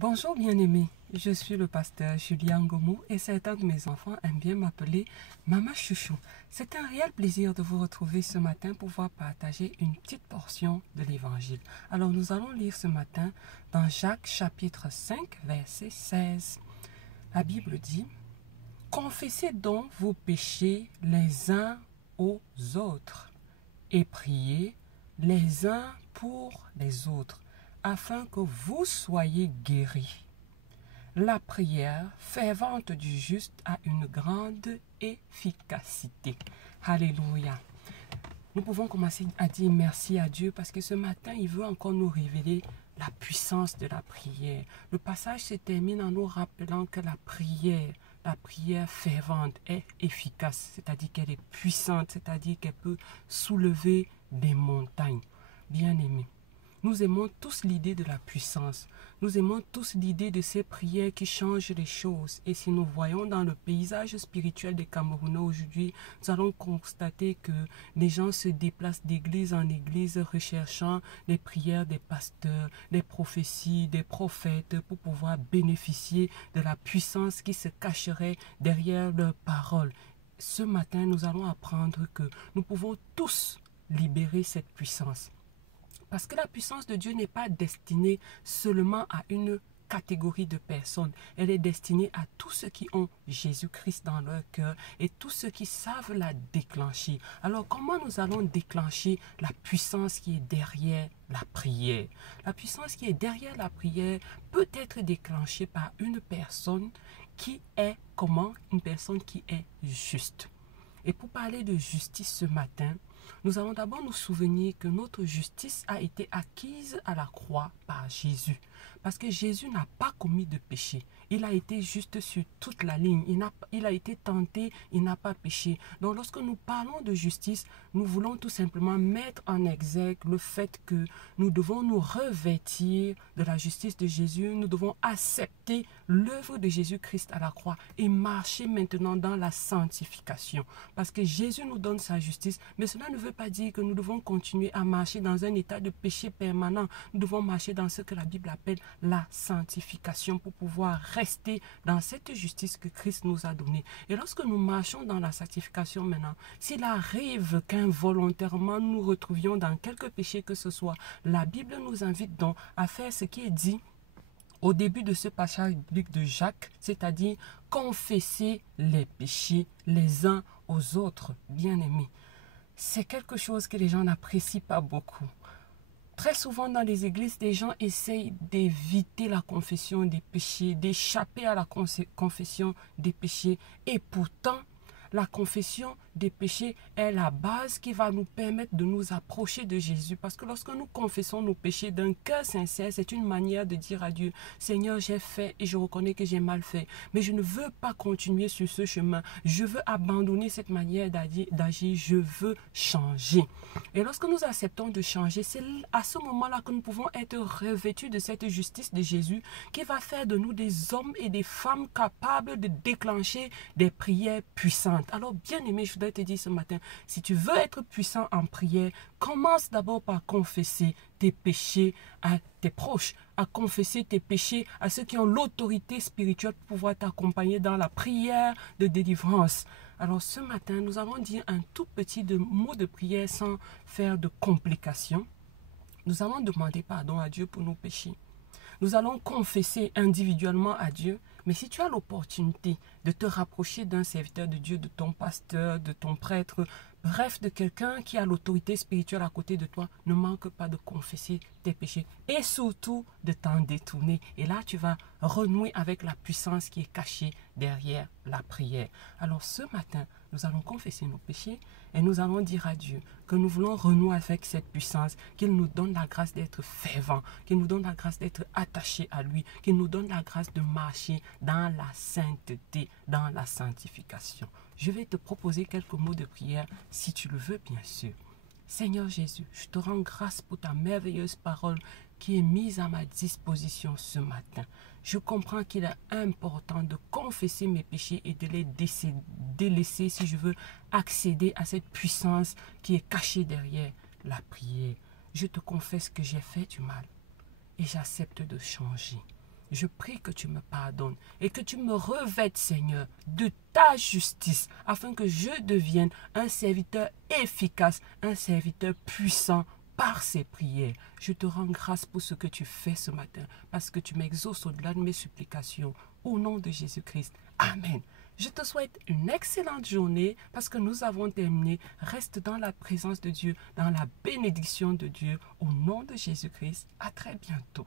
Bonjour bien-aimés, je suis le pasteur Julien Ngomou et certains de mes enfants aiment bien m'appeler Maman Chouchou. C'est un réel plaisir de vous retrouver ce matin pour pouvoir partager une petite portion de l'Évangile. Alors nous allons lire ce matin dans Jacques chapitre 5 verset 16. La Bible dit « Confessez donc vos péchés les uns aux autres et priez les uns pour les autres, afin que vous soyez guéris. La prière fervente du juste a une grande efficacité. » Alléluia. Nous pouvons commencer à dire merci à Dieu parce que ce matin, il veut encore nous révéler la puissance de la prière. Le passage se termine en nous rappelant que la prière fervente est efficace, c'est-à-dire qu'elle est puissante, c'est-à-dire qu'elle peut soulever des montagnes. Bien-aimés, nous aimons tous l'idée de la puissance. Nous aimons tous l'idée de ces prières qui changent les choses. Et si nous voyons dans le paysage spirituel des Camerounais aujourd'hui, nous allons constater que les gens se déplacent d'église en église recherchant les prières des pasteurs, des prophéties, des prophètes pour pouvoir bénéficier de la puissance qui se cacherait derrière leurs paroles. Ce matin, nous allons apprendre que nous pouvons tous libérer cette puissance. Parce que la puissance de Dieu n'est pas destinée seulement à une catégorie de personnes. Elle est destinée à tous ceux qui ont Jésus-Christ dans leur cœur et tous ceux qui savent la déclencher. Alors, comment nous allons déclencher la puissance qui est derrière la prière? La puissance qui est derrière la prière peut être déclenchée par une personne qui est comment? Une personne qui est juste. Et pour parler de justice ce matin, nous allons d'abord nous souvenir que notre justice a été acquise à la croix par Jésus. Parce que Jésus n'a pas commis de péché. Il a été juste sur toute la ligne. Il a été tenté, il n'a pas péché. Donc lorsque nous parlons de justice, nous voulons tout simplement mettre en exergue le fait que nous devons nous revêtir de la justice de Jésus. Nous devons accepter l'œuvre de Jésus-Christ à la croix et marcher maintenant dans la sanctification. Parce que Jésus nous donne sa justice, mais cela ne veut pas dire que nous devons continuer à marcher dans un état de péché permanent. Nous devons marcher dans ce que la Bible appelle la sanctification pour pouvoir rester dans cette justice que Christ nous a donnée. Et lorsque nous marchons dans la sanctification maintenant, s'il arrive qu'involontairement nous retrouvions dans quelque péché que ce soit, la Bible nous invite donc à faire ce qui est dit au début de ce passage biblique de Jacques, c'est-à-dire confesser les péchés les uns aux autres, bien-aimés. C'est quelque chose que les gens n'apprécient pas beaucoup. Très souvent dans les églises, les gens essayent d'éviter la confession des péchés, d'échapper à la confession des péchés. Et pourtant, la confession des péchés est la base qui va nous permettre de nous approcher de Jésus. Parce que lorsque nous confessons nos péchés d'un cœur sincère, c'est une manière de dire à Dieu, Seigneur, j'ai fait et je reconnais que j'ai mal fait. Mais je ne veux pas continuer sur ce chemin. Je veux abandonner cette manière d'agir. Je veux changer. Et lorsque nous acceptons de changer, c'est à ce moment-là que nous pouvons être revêtus de cette justice de Jésus qui va faire de nous des hommes et des femmes capables de déclencher des prières puissantes. Alors, bien aimé, je voudrais te dire ce matin, si tu veux être puissant en prière, commence d'abord par confesser tes péchés à tes proches, à confesser tes péchés à ceux qui ont l'autorité spirituelle pour pouvoir t'accompagner dans la prière de délivrance. Alors ce matin, nous allons dire un tout petit mot de prière sans faire de complications. Nous allons demander pardon à Dieu pour nos péchés. Nous allons confesser individuellement à Dieu. Mais si tu as l'opportunité de te rapprocher d'un serviteur de Dieu, de ton pasteur, de ton prêtre, bref, de quelqu'un qui a l'autorité spirituelle à côté de toi, ne manque pas de confesser tes péchés et surtout de t'en détourner. Et là, tu vas renouer avec la puissance qui est cachée derrière la prière. Alors ce matin, nous allons confesser nos péchés et nous allons dire à Dieu que nous voulons renouer avec cette puissance, qu'il nous donne la grâce d'être fervent, qu'il nous donne la grâce d'être attaché à lui, qu'il nous donne la grâce de marcher dans la sainteté, dans la sanctification. Je vais te proposer quelques mots de prière si tu le veux, bien sûr. Seigneur Jésus, je te rends grâce pour ta merveilleuse parole qui est mise à ma disposition ce matin. Je comprends qu'il est important de confesser mes péchés et de les délaisser si je veux accéder à cette puissance qui est cachée derrière la prière. Je te confesse que j'ai fait du mal et j'accepte de changer. Je prie que tu me pardonnes et que tu me revêtes, Seigneur, de ta justice, afin que je devienne un serviteur efficace, un serviteur puissant par ces prières. Je te rends grâce pour ce que tu fais ce matin, parce que tu m'exauces au-delà de mes supplications. Au nom de Jésus-Christ. Amen. Je te souhaite une excellente journée parce que nous avons terminé. Reste dans la présence de Dieu, dans la bénédiction de Dieu. Au nom de Jésus-Christ. À très bientôt.